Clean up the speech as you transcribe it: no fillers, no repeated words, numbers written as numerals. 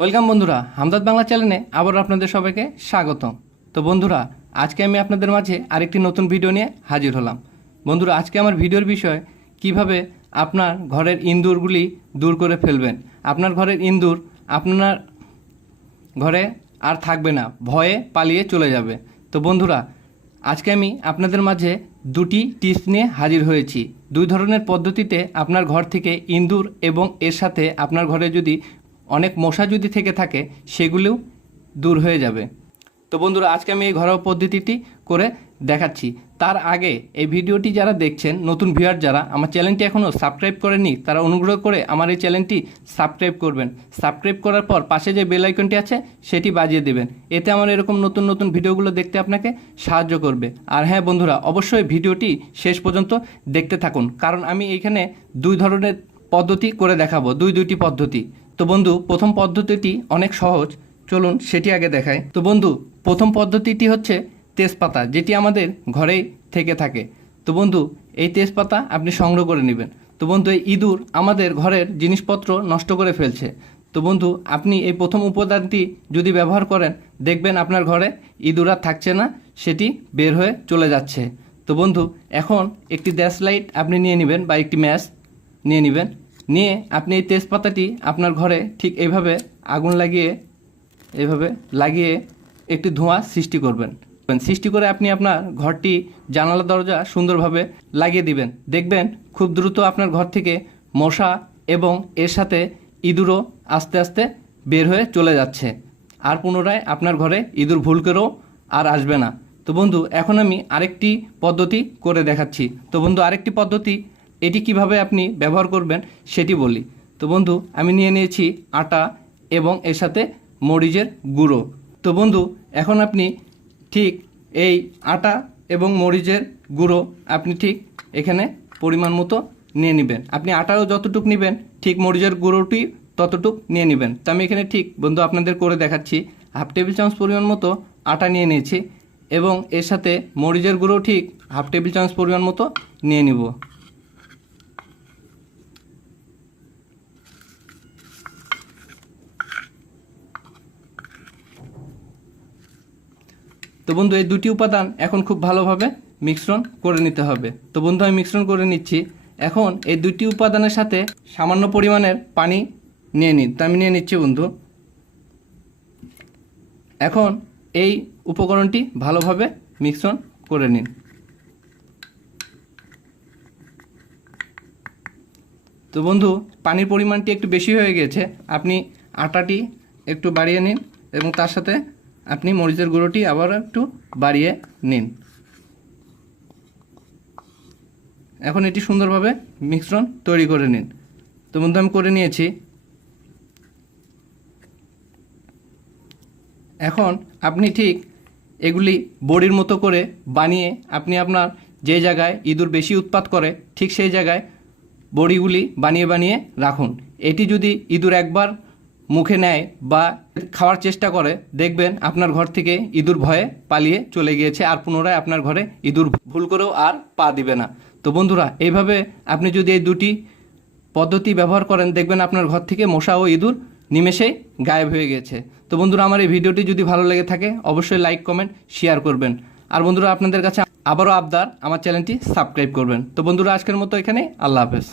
Welcome বন্ধুরা, হামদাদ বাংলা চ্যানেলে আবার আপনাদের সবাইকে স্বাগতম। তো বন্ধুরা, আজকে আমি আপনাদের মাঝে আরেকটি নতুন ভিডিও নিয়ে হাজির হলাম। বন্ধুরা, আজকে আমার ভিডিওর বিষয় কিভাবে আপনার ঘরের ইঁদুরগুলি দূর করে ফেলবেন। আপনার ঘরের ইঁদুর আপনার ঘরে আর থাকবে না, ভয়ে পালিয়ে চলে যাবে। তো বন্ধুরা, আজকে আমি আপনাদের মাঝে দুটি টিপস নিয়ে হাজির হয়েছি। দুই ধরনের পদ্ধতিতে আপনার ঘর থেকে ইঁদুর এবং এর সাথে আপনার ঘরে যদি অনেক মশা যদি থেকে থাকে সেগুলোও দূর হয়ে যাবে। তো বন্ধুরা, আজকে আমি এই ঘরোয়া পদ্ধতিটি করে দেখাচ্ছি। তার আগে এই ভিডিওটি যারা দেখছেন, নতুন ভিউয়ার যারা আমার চ্যানেলটি এখনও সাবস্ক্রাইব করেননি, তারা অনুগ্রহ করে আমার এই চ্যানেলটি সাবস্ক্রাইব করবেন। সাবস্ক্রাইব করার পর পাশে যে বেল আইকনটি আছে সেটি বাজিয়ে দেবেন। এতে আমার এরকম নতুন নতুন ভিডিওগুলো দেখতে আপনাকে সাহায্য করবে। আর হ্যাঁ বন্ধুরা, অবশ্যই ভিডিওটি শেষ পর্যন্ত দেখতে থাকুন, কারণ আমি এইখানে দুই ধরনের পদ্ধতি করে দেখাবো, দুইটি পদ্ধতি। তো বন্ধু, প্রথম পদ্ধতিটি অনেক সহজ, চলুন সেটি আগে দেখাই। তো বন্ধু, প্রথম পদ্ধতিটি হচ্ছে তেজপাতা, যেটি আমাদের ঘরেই থেকে থাকে। তো বন্ধু, এই তেজপাতা আপনি সংগ্রহ করে নেবেন। তো বন্ধু, এই ইঁদুর আমাদের ঘরের জিনিসপত্র নষ্ট করে ফেলছে। তো বন্ধু, আপনি এই প্রথম উপাদানটি যদি ব্যবহার করেন, দেখবেন আপনার ঘরে ইঁদুর আর থাকছে না, সেটি বের হয়ে চলে যাচ্ছে। তো বন্ধু, এখন একটি গ্যাস লাইট আপনি নিয়ে নেবেন বা একটি ম্যাচ নিয়ে নেবেন। নিয়ে আপনি এই তেজপাতাটি আপনার ঘরে ঠিক এইভাবে আগুন লাগিয়ে একটি ধোঁয়া সৃষ্টি করবেন। সৃষ্টি করে আপনি আপনার ঘরটি জানালা দরজা সুন্দরভাবে লাগিয়ে দিবেন। দেখবেন খুব দ্রুত আপনার ঘর থেকে মশা এবং এর সাথে ইঁদুরও আস্তে আস্তে বের হয়ে চলে যাচ্ছে। আর পুনরায় আপনার ঘরে ইঁদুর ভুল করেও আর আসবে না। তো বন্ধু, এখন আমি আরেকটি পদ্ধতি করে দেখাচ্ছি। তো বন্ধু, আরেকটি পদ্ধতি, এটি কিভাবে আপনি ব্যবহার করবেন সেটি বলি। তো বন্ধু, আমি নিয়ে নিয়েছি আটা এবং এর সাথে মরিচের গুঁড়ো। তো বন্ধু, এখন আপনি ঠিক এই আটা এবং মরিচের গুঁড়ো আপনি ঠিক এখানে পরিমাণ মতো নিয়ে নেবেন। আপনি আটাও যতটুকু নেবেন, ঠিক মরিচের গুঁড়োটি ততটুক নিয়ে নেবেন। তো আমি এখানে ঠিক বন্ধু আপনাদের করে দেখাচ্ছি। হাফ টেবিল চামচ পরিমাণ মতো আটা নিয়ে নিয়েছি এবং এর সাথে মরিচের গুঁড়ো ঠিক হাফ টেবিল চামচ পরিমাণ মতো নিয়ে নিব। তো বন্ধু, এই দুটি উপাদান এখন খুব ভালোভাবে মিশ্রণ করে নিতে হবে। তো বন্ধু, আমি মিশ্রণ করে নিচ্ছি। এখন এই দুটি উপাদানের সাথে সামান্য পরিমাণের পানি নিয়ে নিন। তো আমি নিয়ে নিচ্ছি বন্ধু। এখন এই উপকরণটি ভালোভাবে মিশ্রণ করে নিন। তো বন্ধু, পানির পরিমাণটি একটু বেশি হয়ে গেছে, আপনি আটাটি একটু বাড়িয়ে নিন এবং তার সাথে আপনি মরিচের গুঁড়োটি আবার একটু বাড়িয়ে নিন। এখন এটি সুন্দরভাবে মিশ্রণ তৈরি করে নিন। তো বন্ধু, আমি করে নিয়েছি। এখন আপনি ঠিক এগুলি বড়ির মতো করে বানিয়ে আপনি আপনার যে জায়গায় ইঁদুর বেশি উৎপাত করে ঠিক সেই জায়গায় বড়িগুলি বানিয়ে বানিয়ে রাখুন। এটি যদি ইঁদুর একবার মুখে নেয় বা খাওয়ার চেষ্টা করে, দেখবেন আপনার ঘর থেকে ইঁদুর ভয়ে পালিয়ে চলে গিয়েছে, আর পুনরায় আপনার ঘরে ইঁদুর ভুল করেও আর পা দিবে না। তো বন্ধুরা, এইভাবে আপনি যদি এই দুটি পদ্ধতি ব্যবহার করেন, দেখবেন আপনার ঘর থেকে মশা ও ইঁদুর নিমেষেই গায়েব হয়ে গেছে। তো বন্ধুরা, আমার এই ভিডিওটি যদি ভালো লেগে থাকে অবশ্যই লাইক, কমেন্ট, শেয়ার করবেন। আর বন্ধুরা, আপনাদের কাছে আবারও আবদার, আমার চ্যানেলটি সাবস্ক্রাইব করবেন। তো বন্ধুরা, আজকের মতো এখানে, আল্লাহ হাফেজ।